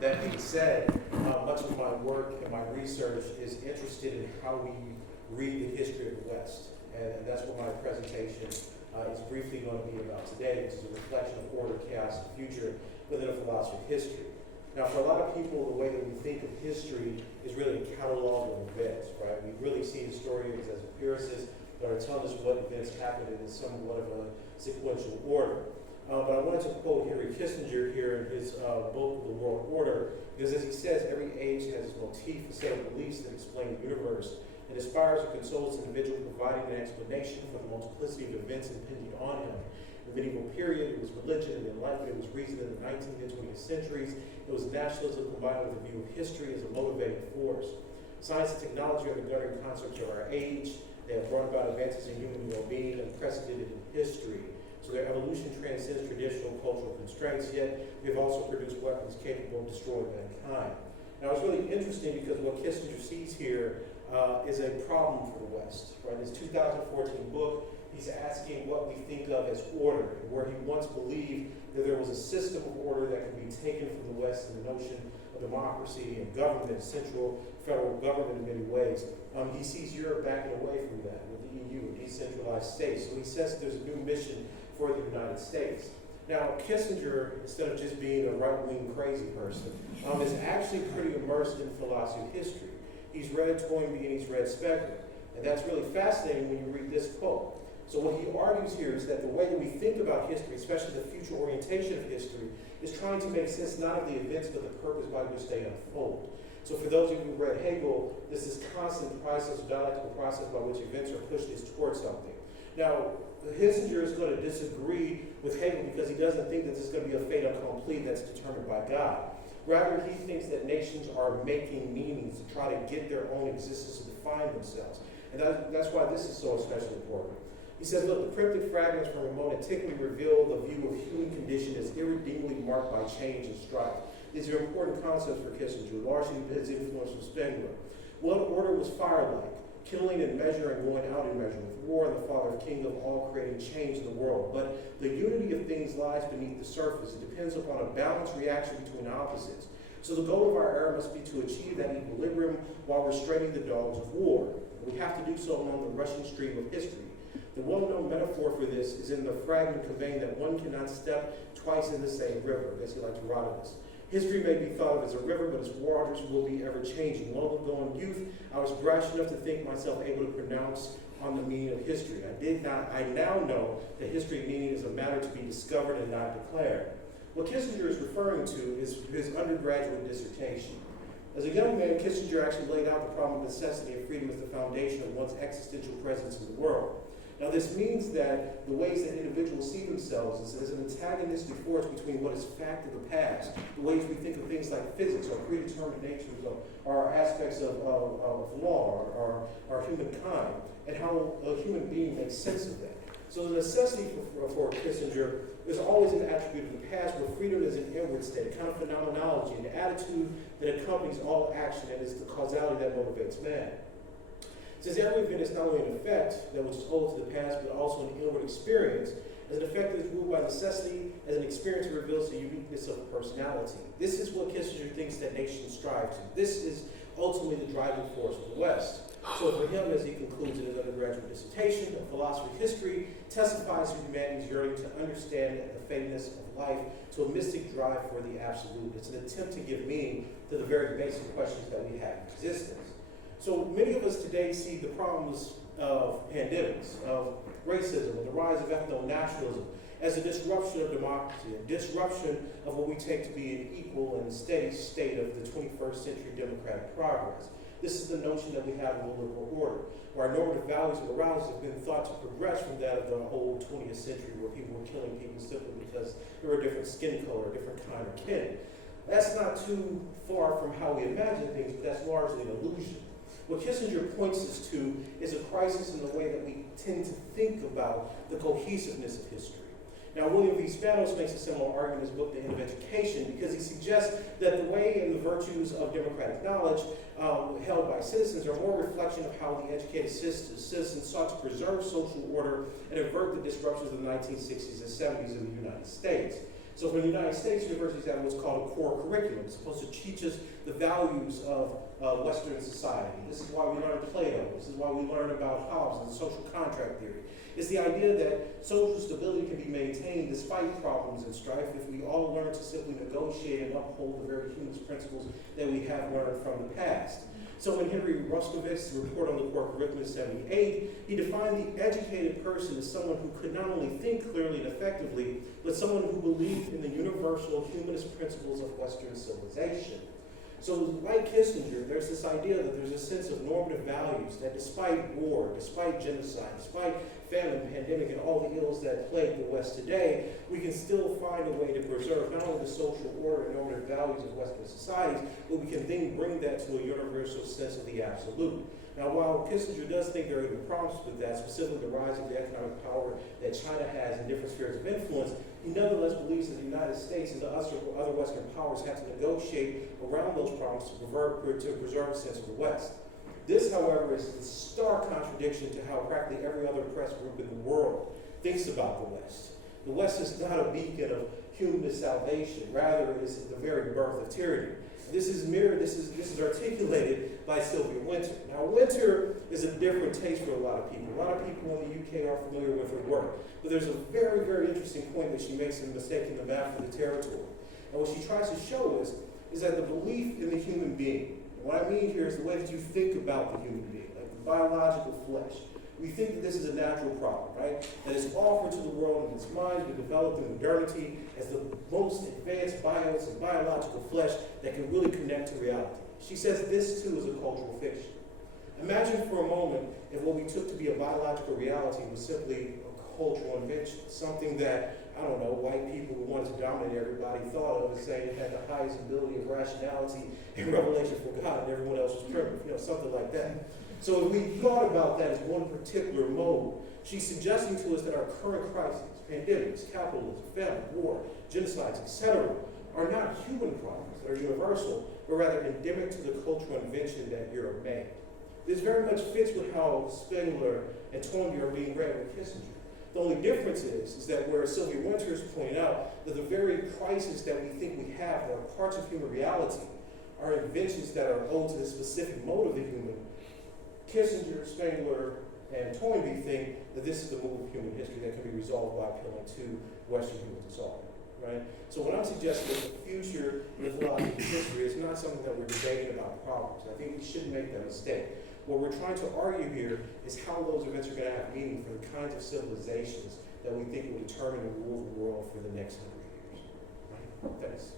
That being said, much of my work and my research is interested in how we read the history of the West. And that's what my presentation is briefly going to be about today, which is a reflection of order, chaos, and future within a philosophy of history. Now, for a lot of people, the way that we think of history is really a catalog of events, right? We really see historians as empiricists that are telling us what events happened in somewhat of a sequential order. But I wanted to quote Henry Kissinger here in his book, The World Order, because as he says, every age has its motif, a set of beliefs that explain the universe. It inspires or consoles the individual, providing an explanation for the multiplicity of events impinging on him. In the medieval period, it was religion, and enlightenment, it was reason in the 19th and 20th centuries. It was nationalism combined with a view of history as a motivating force. Science and technology are the governing concepts of our age. They have brought about advances in human well-being unprecedented in history. So their evolution transcends traditional cultural constraints, yet they've also produced weapons capable of destroying mankind. Now, it's really interesting because what Kissinger sees here is a problem for the West. Right? In his 2014 book, he's asking what we think of as order, and where he once believed that there was a system of order that could be taken from the West and the notion of democracy and government, central federal government in many ways. He sees Europe backing away from that with the EU, decentralized states. So he says there's a new mission for the United States. Now, Kissinger, instead of just being a right-wing crazy person, is actually pretty immersed in philosophy of history. He's read Toynbee and he's read Spengler. And that's really fascinating when you read this quote. So what he argues here is that the way that we think about history, especially the future orientation of history, is trying to make sense not of the events, but the purpose by which they unfold. So for those of you who read Hegel, this is constant process, or dialectical process by which events are pushed towards something. Now, Kissinger is going to disagree with Hegel because he doesn't think that this is going to be a fait accompli that's determined by God. Rather, he thinks that nations are making meanings to try to get their own existence to define themselves. And that's why this is so especially important. He says, look, the cryptic fragments from remote antiquity reveal the view of human condition as irredeemably marked by change and strife. These are important concepts for Kissinger, largely his influence from Spengler. One order was fire-like, kindling in measure and going out in measure, with war and the father of king of all creating change in the world. But the unity of things lies beneath the surface. It depends upon a balanced reaction between opposites. So the goal of our era must be to achieve that equilibrium while restraining the dogs of war. We have to do so along the rushing stream of history. The well-known metaphor for this is in the fragment conveying that one cannot step twice in the same river, basically like Herodotus. History may be thought of as a river, but its waters will be ever-changing. Long ago in youth, I was brash enough to think myself able to pronounce on the meaning of history. I now know that history meaning is a matter to be discovered and not declared. What Kissinger is referring to is his undergraduate dissertation. As a young man, Kissinger actually laid out the problem of necessity and freedom as the foundation of one's existential presence in the world. Now, this means that the ways that individuals see themselves is as an antagonistic force between what is fact of the past, the ways we think of things like physics or predetermined natures or aspects of law or humankind, and how a human being makes sense of that. So the necessity for Kissinger is always an attribute of the past, where freedom is an inward state, a kind of phenomenology, an attitude that accompanies all action and is the causality that motivates man. Since every event is not only an effect that was owed to the past, but also an inward experience, as an effect that is ruled by necessity, as an experience that reveals the uniqueness of a personality. This is what Kissinger thinks that nations strive to. This is ultimately the driving force of the West. So for him, as he concludes in his undergraduate dissertation, a philosophy of history testifies to humanity's yearning to understand the fadeness of life, to a mystic drive for the absolute. It's an attempt to give meaning to the very basic questions that we have in existence. So many of us today see the problems of pandemics, of racism, and the rise of ethno-nationalism as a disruption of democracy, a disruption of what we take to be an equal and steady state of the 21st century democratic progress. This is the notion that we have of a liberal order, where our normative values and morals have been thought to progress from that of the old 20th century, where people were killing people simply because they were a different skin color, a different kind of kin. That's not too far from how we imagine things, but that's largely an illusion. What Kissinger points us to is a crisis in the way that we tend to think about the cohesiveness of history. Now, William V. Spanos makes a similar argument in his book, The End of Education, because he suggests that the way and the virtues of democratic knowledge held by citizens are more a reflection of how the educated citizens sought to preserve social order and avert the disruptions of the 1960s and 70s in the United States. So for the United States, universities have what's called a core curriculum. It's supposed to teach us the values of Western society. This is why we learn Plato. This is why we learn about Hobbes and the social contract theory. It's the idea that social stability can be maintained despite problems and strife if we all learn to simply negotiate and uphold the very humanist principles that we have learned from the past. So in Henry Roscovich's report on the core curriculum in 1978, he defined the educated person as someone who could not only think clearly and effectively, but someone who believed in the universal humanist principles of Western civilization. So like Kissinger, there's this idea that there's a sense of normative values that despite war, despite genocide, despite famine, pandemic, and all the ills that plague the West today, we can still find a way to preserve not only the social order and normative values of Western societies, but we can then bring that to a universal sense of the absolute. Now, while Kissinger does think there are even problems with that, specifically the rise of the economic power that China has in different spheres of influence, he nonetheless believes that the United States and the other Western powers have to negotiate around those problems to preserve a sense of the West. This, however, is a stark contradiction to how practically every other press group in the world thinks about the West. The West is not a beacon of humanist salvation. Rather, it is the very birth of tyranny. This is articulated by Sylvia Wynter. Now, Wynter is a different taste for a lot of people. A lot of people in the UK are familiar with her work. But there's a very, very interesting point that she makes in Mistaking the Map for the Territory. And what she tries to show is that the belief in the human being, and what I mean here is the way that you think about the human being, like the biological flesh. We think that this is a natural problem, right? That it's offered to the world and its mind been developed in modernity as the most advanced bios and biological flesh that can really connect to reality. She says this too is a cultural fiction. Imagine for a moment if what we took to be a biological reality was simply a cultural invention, something that, I don't know, white people who wanted to dominate everybody thought of as saying it had the highest ability of rationality and revelation from God and everyone else was primitive, something like that. So if we thought about that as one particular mode, she's suggesting to us that our current crises, pandemics, capitalism, famine, war, genocides, etc., are not human problems that are universal, but rather endemic to the cultural invention that Europe made. This very much fits with how Spengler and Toynbee are being read with Kissinger. The only difference is that where Sylvia Wynter is pointing out that the very crises that we think we have that are parts of human reality are inventions that are owed to the specific mode of the human, Kissinger, Spengler, and Toynbee think that this is the move of human history that can be resolved by appealing to Western human dissolvement, right? So what I'm suggesting is the future in the philosophy of history is not something that we're debating about problems. I think we shouldn't make that mistake. What we're trying to argue here is how those events are going to have meaning for the kinds of civilizations that we think will determine and rule the world for the next 100 years, right? Thanks.